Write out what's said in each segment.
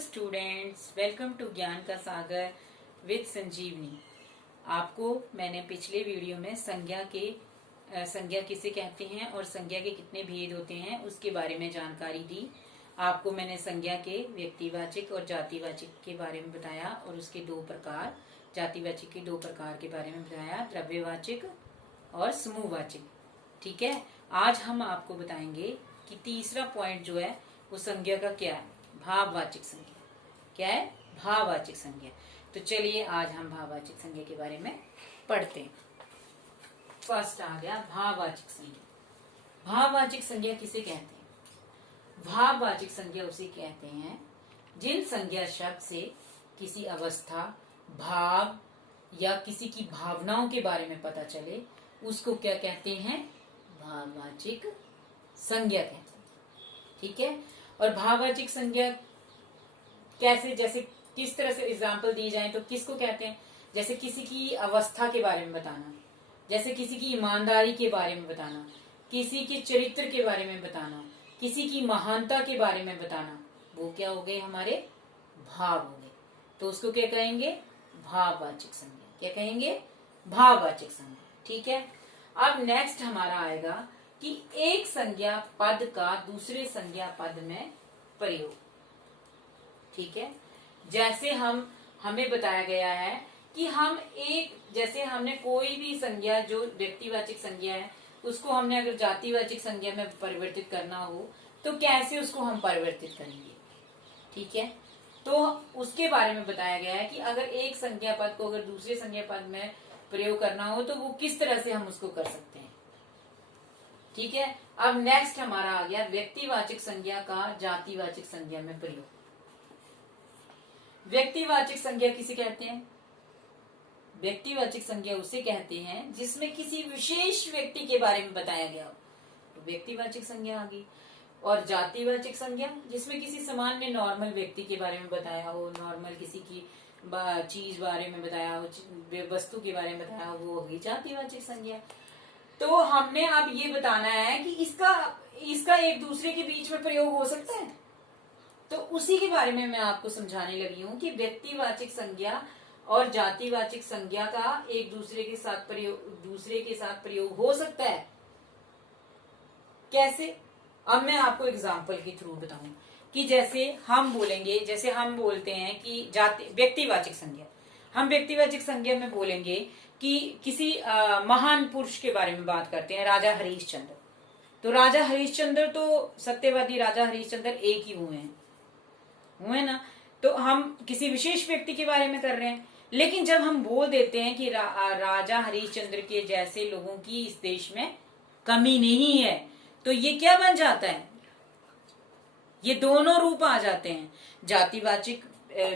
Students, welcome to ज्ञान का सागर with संजीवनी। आपको मैंने पिछले वीडियो में संज्ञा किसे कहते हैं और संज्ञा के कितने भेद होते हैं उसके बारे में जानकारी दी। आपको मैंने संज्ञा के व्यक्तिवाचक और जातिवाचक के बारे में बताया और उसके दो प्रकार, जातिवाचक के दो प्रकार के बारे में बताया, द्रव्यवाचक और समूहवाचक। ठीक है, आज हम आपको बताएंगे कि तीसरा पॉइंट जो है वो संज्ञा का क्या है, भाववाचक संज्ञा। क्या है? भाववाचक संज्ञा। तो चलिए आज हम भाववाचक संज्ञा के बारे में पढ़ते हैं। फर्स्ट आ गया भाववाचक संज्ञा। भाववाचक संज्ञा किसे कहते हैं? भाववाचक संज्ञा उसे कहते हैं जिन संज्ञा शब्द से किसी अवस्था, भाव या किसी की भावनाओं के बारे में पता चले, उसको क्या कहते हैं? भाववाचक संज्ञा कहते हैं। ठीक है, और भाववाचक संज्ञा कैसे, जैसे किस तरह से एग्जाम्पल दी जाए तो किसको कहते हैं? जैसे किसी की अवस्था के बारे में बताना, जैसे किसी की ईमानदारी के बारे में बताना, किसी के चरित्र के बारे में बताना, किसी की महानता के बारे में बताना, वो क्या हो गए? हमारे भाव हो गए। तो उसको क्या कहेंगे? भाववाचक संज्ञा। क्या कहेंगे? भाववाचक संज्ञा। ठीक है, अब नेक्स्ट हमारा आएगा कि एक संज्ञा पद का दूसरे संज्ञा पद में प्रयोग। ठीक है, जैसे हमें बताया गया है कि जैसे हमने कोई भी संज्ञा जो व्यक्तिवाचक संज्ञा है उसको हमने अगर जातिवाचक संज्ञा में परिवर्तित करना हो तो कैसे उसको हम परिवर्तित करेंगे। ठीक है, तो उसके बारे में बताया गया है कि अगर एक संज्ञा पद को अगर दूसरे संज्ञा पद में प्रयोग करना हो तो वो किस तरह से हम उसको कर सकते हैं। ठीक है, अब नेक्स्ट हमारा आ गया व्यक्तिवाचक संज्ञा का जातिवाचक संज्ञा में प्रयोग। व्यक्तिवाचक संज्ञा किसे कहते हैं? व्यक्तिवाचक संज्ञा उसे कहते हैं जिसमें किसी विशेष व्यक्ति के बारे में बताया गया हो, तो व्यक्तिवाचक संज्ञा आ गई। और जातिवाचक संज्ञा जिसमें किसी सामान्य नॉर्मल व्यक्ति के बारे में बताया हो, नॉर्मल किसी की चीज बारे में बताया हो, वस्तु के बारे में बताया हो, वो होगी जातिवाचक संज्ञा। तो हमने अब ये बताना है कि इसका एक दूसरे के बीच में प्रयोग हो सकता है, तो उसी के बारे में मैं आपको समझाने लगी हूं कि व्यक्तिवाचक संज्ञा और जातिवाचक संज्ञा का एक दूसरे के साथ प्रयोग हो सकता है। कैसे? अब मैं आपको एग्जाम्पल के थ्रू बताऊं कि जैसे हम बोलते हैं कि व्यक्तिवाचक संज्ञा, हम व्यक्तिवाचक संज्ञा में बोलेंगे कि किसी महान पुरुष के बारे में बात करते हैं, राजा हरिश्चंद्र। तो राजा हरिश्चंद्र तो सत्यवादी राजा हरिश्चंद्र एक ही हुए ना, तो हम किसी विशेष व्यक्ति के बारे में कर रहे हैं। लेकिन जब हम बोल देते हैं कि राजा हरिश्चंद्र के जैसे लोगों की इस देश में कमी नहीं है, तो ये क्या बन जाता है? ये दोनों रूप आ जाते हैं। जातिवाचक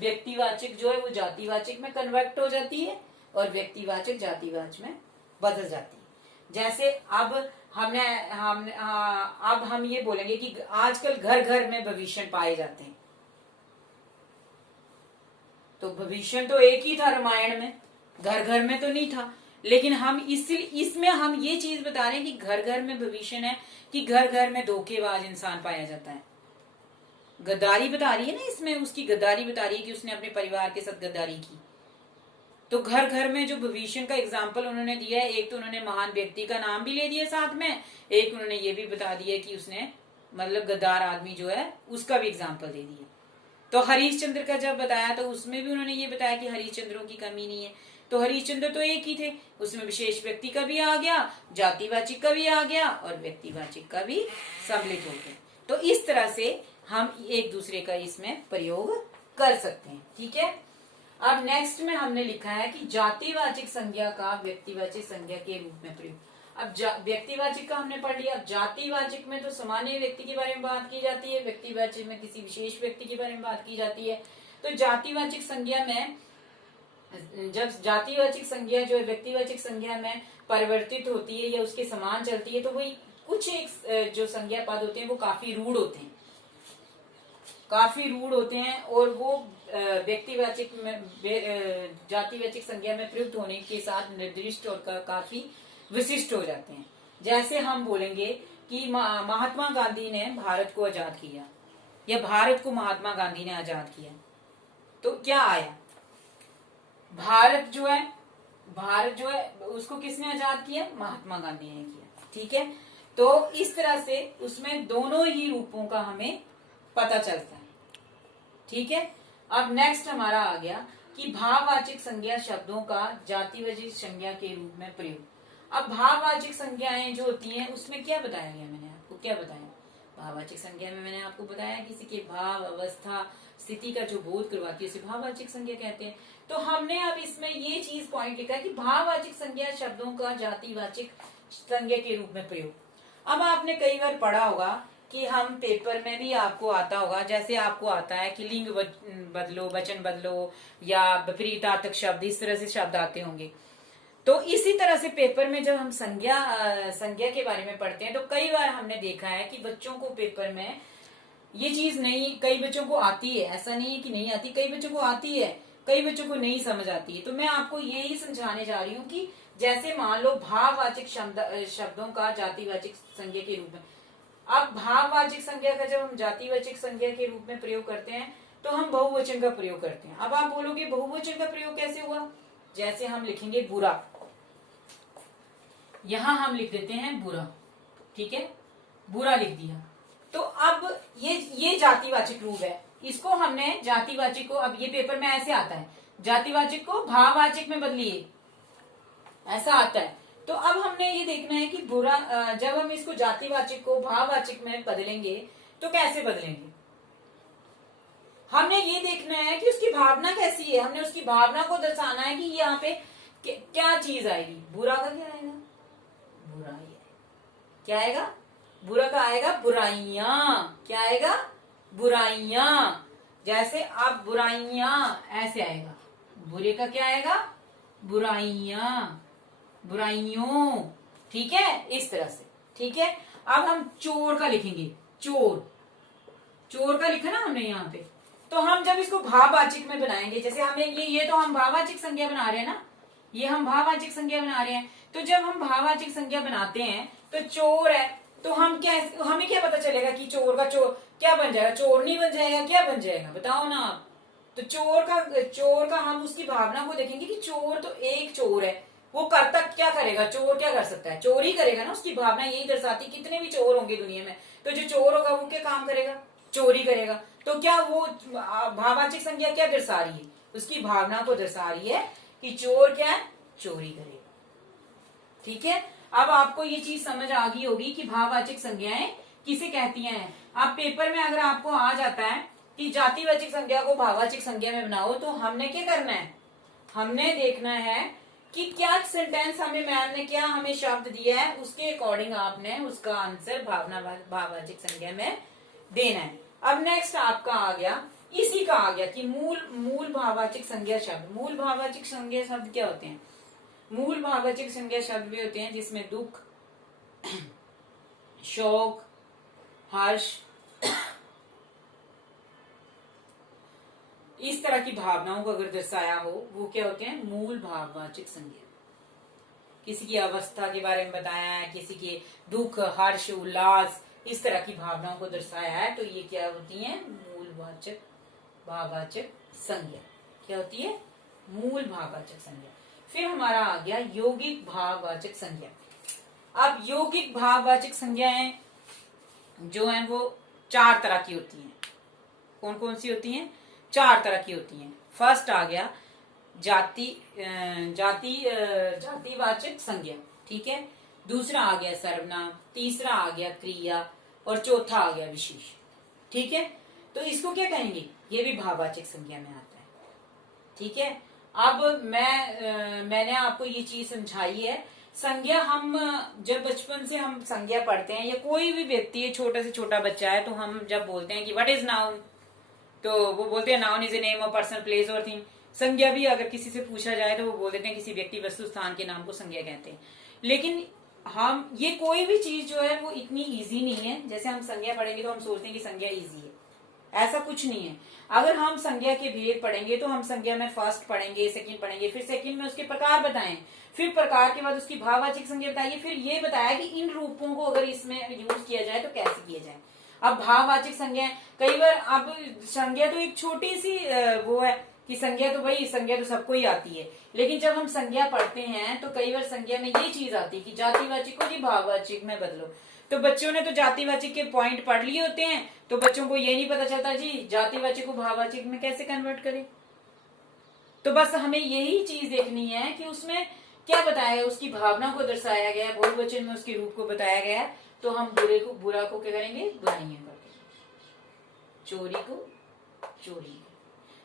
व्यक्तिवाचक जो है वो जातिवाचक में कन्वर्ट हो जाती है और व्यक्तिवाचक जातिवाचक में बदल जाती है। जैसे अब हम ये बोलेंगे कि आजकल घर घर में विभीषण पाए जाते हैं। तो विभीषण तो एक ही था रामायण में, घर घर में तो नहीं था। लेकिन हम इसमें हम ये चीज बता रहे हैं कि घर घर में विभीषण है कि घर घर में धोखेबाज इंसान पाया जाता है। गद्दारी बता रही है ना, इसमें उसकी गद्दारी बता रही है कि उसने अपने परिवार के साथ गद्दारी की। तो घर घर में जो विभीषण का एग्जाम्पल उन्होंने दिया है, एक तो उन्होंने महान व्यक्ति का नाम भी ले दिया साथ में, एक उन्होंने ये भी बता दिया कि उसने मतलब गद्दार आदमी जो है उसका भी एग्जाम्पल दे दिया। तो हरिश्चंद्र का जब बताया तो उसमें भी उन्होंने ये बताया कि हरिश्चंद्रों की कमी नहीं है। तो हरिश्चंद्र तो एक ही थे, उसमें विशेष व्यक्ति का भी आ गया, जातिवाचक का भी आ गया और व्यक्तिवाचक का भी सम्मिलित हो गया। तो इस तरह से हम एक दूसरे का इसमें प्रयोग कर सकते हैं। ठीक है, अब नेक्स्ट में हमने लिखा है कि जातिवाचक संज्ञा का व्यक्तिवाचक संज्ञा के रूप में प्रयोग। अब व्यक्तिवाचक का हमने पढ़ लिया। अब जातिवाचक में तो सामान्य व्यक्ति के बारे में बात की जाती है, व्यक्तिवाचक में किसी विशेष व्यक्ति के बारे में बात की जाती है। तो जातिवाचक संज्ञा में जब जातिवाचक संज्ञा जो है व्यक्तिवाचक संज्ञा में परिवर्तित होती है या उसके समान चलती है, तो वही कुछ एक जो संज्ञा पद होते हैं वो काफी रूढ़ होते हैं और वो व्यक्तिवाचक में जातिवाचक संज्ञा में प्रयुक्त होने के साथ निर्दिष्ट और काफी विशिष्ट हो जाते हैं। जैसे हम बोलेंगे कि महात्मा गांधी ने भारत को आजाद किया, या भारत को महात्मा गांधी ने आजाद किया, तो क्या आया? भारत जो है उसको किसने आजाद किया? महात्मा गांधी ने किया। ठीक है, तो इस तरह से उसमें दोनों ही रूपों का हमें पता चलता है। ठीक है, अब नेक्स्ट हमारा आ गया कि भाववाचक संज्ञा शब्दों का जातिवाचक संज्ञा के रूप में प्रयोग। अब भाववाचक संज्ञाएं जो होती हैं उसमें क्या बताया गया? मैंने आपको क्या बताया? भाववाचक संज्ञा में मैंने आपको बताया किसी के भाव, अवस्था, स्थिति का जो बोध करवाती है उसे भाववाचक संज्ञा कहते हैं। तो हमने अब इसमें ये चीज पॉइंट लिखा है कि भाववाचक संज्ञा शब्दों का जातिवाचक संज्ञा के रूप में प्रयोग। अब आपने कई बार पढ़ा होगा कि हम पेपर में भी आपको आता होगा, जैसे आपको आता है कि लिंग बदलो, वचन बदलो या विपरीतार्थक शब्द, इस तरह से शब्द आते होंगे। तो इसी तरह से पेपर में जब हम संज्ञा के बारे में पढ़ते हैं तो कई बार हमने देखा है कि बच्चों को पेपर में ये चीज नहीं, कई बच्चों को आती है, ऐसा नहीं है कि नहीं आती, कई बच्चों को आती है, कई बच्चों को नहीं समझ आती है। तो मैं आपको यही समझाने जा रही हूँ कि जैसे मान लो भाववाचक शब्दों का जातिवाचक संज्ञा के रूप में, अब भाववाचक संज्ञा का जब हम जातिवाचक संज्ञा के रूप में प्रयोग करते हैं तो हम बहुवचन का प्रयोग करते हैं। अब आप बोलोगे बहुवचन का प्रयोग कैसे हुआ? जैसे हम लिखेंगे बुरा, यहां हम लिख देते हैं बुरा। ठीक है, बुरा लिख दिया, तो अब ये जातिवाचक रूप है, इसको हमने जातिवाचक को, अब ये पेपर में ऐसे आता है, जातिवाचक को भाववाचक में बदलिए, ऐसा आता है। तो अब हमने ये देखना है कि बुरा, जब हम इसको जातिवाचक को भाववाचक में बदलेंगे तो कैसे बदलेंगे? हमने ये देखना है कि उसकी भावना कैसी है, हमने उसकी भावना को दर्शाना है कि यहाँ पे क्या चीज आएगी। बुरा का क्या आएगा? बुराई। क्या आएगा? बुरा का आएगा बुराइयां। क्या आएगा? बुराइयां। जैसे अब बुराइयां ऐसे आएगा, बुरे का क्या आएगा? बुराइयां, बुराइयों। ठीक है, इस तरह से। ठीक है, अब हम चोर का लिखेंगे, चोर, चोर का लिखा ना हमने यहाँ पे, तो हम जब इसको भाववाचक में बनाएंगे, जैसे हमें ये तो हम भाववाचक संज्ञा बना रहे हैं ना, ये हम भाववाचक संज्ञा बना रहे हैं। तो जब हम भाववाचक संज्ञा बनाते हैं तो चोर है, तो हम क्या, हमें क्या पता चलेगा कि चोर का चोर क्या बन जाएगा? चोर नहीं बन जाएगा, क्या बन जाएगा? बताओ ना आप। तो चोर का हम उसकी भावना को देखेंगे कि चोर तो एक चोर है, वो करता क्या करेगा? चोर क्या कर सकता है? चोरी करेगा ना। उसकी भावना यही दर्शाती, कितने भी चोर होंगे दुनिया में, तो जो चोर होगा वो क्या काम करेगा? चोरी करेगा। तो क्या वो भाववाचक संज्ञा क्या दर्शा रही है? उसकी भावना को दर्शा रही है कि चोर क्या है? चोरी करेगा। ठीक है, अब आपको ये चीज समझ आ गई होगी कि भाववाचक संज्ञाएं किसे कहती हैं। आप पेपर में अगर आपको आ जाता है कि जातिवाचक संज्ञा को भाववाचक संज्ञा में बनाओ, तो हमने क्या करना है? हमने देखना है कि क्या सेंटेंस हमें मैम ने क्या हमें शब्द दिया है, उसके अकॉर्डिंग आपने उसका आंसर भाववाचक संज्ञा में देना है। अब नेक्स्ट आपका आ गया, इसी का आ गया कि मूल भाववाचक संज्ञा शब्द। मूल भाववाचक संज्ञा शब्द क्या होते हैं? मूल भाववाचक संज्ञा शब्द भी होते हैं जिसमें दुख, शोक, हर्ष, इस तरह की भावनाओं को अगर दर्शाया हो, वो क्या होते हैं? मूल भाववाचक संज्ञा। किसी की अवस्था के बारे में बताया है, किसी के दुख, हर्ष, उल्लास, इस तरह की भावनाओं को दर्शाया है, तो ये क्या होती है? मूलवाचक भाववाचक संज्ञा। क्या होती है? मूल भाववाचक संज्ञा। फिर हमारा आ गया यौगिक भाववाचक संज्ञा। अब यौगिक भाववाचक संज्ञाएं जो हैं वो 4 तरह की होती हैं। कौन कौन सी होती हैं? 4 तरह की होती हैं। फर्स्ट आ गया जातिवाचक संज्ञा। ठीक है, दूसरा आ गया सर्वनाम, तीसरा आ गया क्रिया, और चौथा आ गया विशेष। ठीक है, तो इसको क्या कहेंगे? ये भी भाववाचक संज्ञा में आता है। ठीक है, अब मैंने आपको ये चीज समझाई है। संज्ञा हम जब बचपन से हम संज्ञा पढ़ते हैं, या कोई भी व्यक्ति है, छोटा से छोटा बच्चा है, तो हम जब बोलते हैं कि व्हाट इज नाउन, तो वो बोलते हैं noun is a name of person, place और थिंग। संज्ञा भी अगर किसी से पूछा जाए तो वो बोल देते हैं किसी व्यक्ति, वस्तु, स्थान के नाम को संज्ञा कहते हैं। लेकिन हम ये कोई भी चीज जो है वो इतनी इजी नहीं है। जैसे हम संज्ञा पढ़ेंगे तो हम सोचते हैं कि संज्ञा इजी है, ऐसा कुछ नहीं है। अगर हम संज्ञा के भेद पढ़ेंगे तो हम संज्ञा में फर्स्ट पढ़ेंगे, सेकंड पढ़ेंगे, फिर सेकंड में उसके प्रकार बताएं, फिर प्रकार के बाद उसकी भाववाचक संज्ञा बताइए, फिर ये बताया कि इन रूपों को अगर इसमें यूज किया जाए तो कैसे किया जाए। अब भाववाचक संज्ञा कई बार, अब संज्ञा तो एक छोटी सी वो है कि संज्ञा तो भाई संज्ञा तो सबको ही आती है, लेकिन जब हम संज्ञा पढ़ते हैं तो कई बार संज्ञा में ये चीज आती है कि जातिवाचक को जी भाववाचक में बदलो। तो बच्चों ने तो जातिवाचक के पॉइंट पढ़ लिए होते हैं, तो बच्चों को ये नहीं पता चलता जी जातिवाचक को भाववाचक में कैसे कन्वर्ट करें। तो बस हमें यही चीज देखनी है कि उसमें क्या बताया है, उसकी भावना को दर्शाया गया है, बहुवचन में उसके रूप को बताया गया है। तो हम बुरा को क्या करेंगे, बुराइयां कर देंगे, चोरी को चोरी,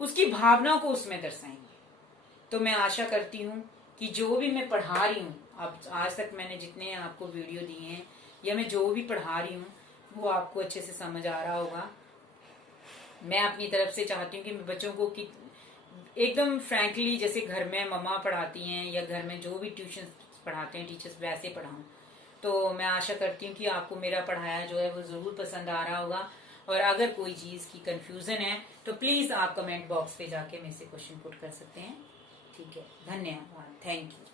उसकी भावना को उसमें दर्शाएंगे। तो मैं आशा करती हूँ कि जो भी मैं पढ़ा रही हूँ, अब आज तक मैंने जितने आपको वीडियो दिए हैं या मैं जो भी पढ़ा रही हूँ वो आपको अच्छे से समझ आ रहा होगा। मैं अपनी तरफ से चाहती हूँ कि मैं बच्चों को कि एकदम फ्रैंकली जैसे घर में मम्मा पढ़ाती हैं या घर में जो भी ट्यूशन पढ़ाते हैं टीचर्स वैसे पढ़ाऊँ। तो मैं आशा करती हूँ कि आपको मेरा पढ़ाया जो है वो ज़रूर पसंद आ रहा होगा। और अगर कोई चीज़ की कंफ्यूजन है तो प्लीज़ आप कमेंट बॉक्स पे जाके मेरे से क्वेश्चन पुट कर सकते हैं। ठीक है, धन्यवाद, थैंक यू।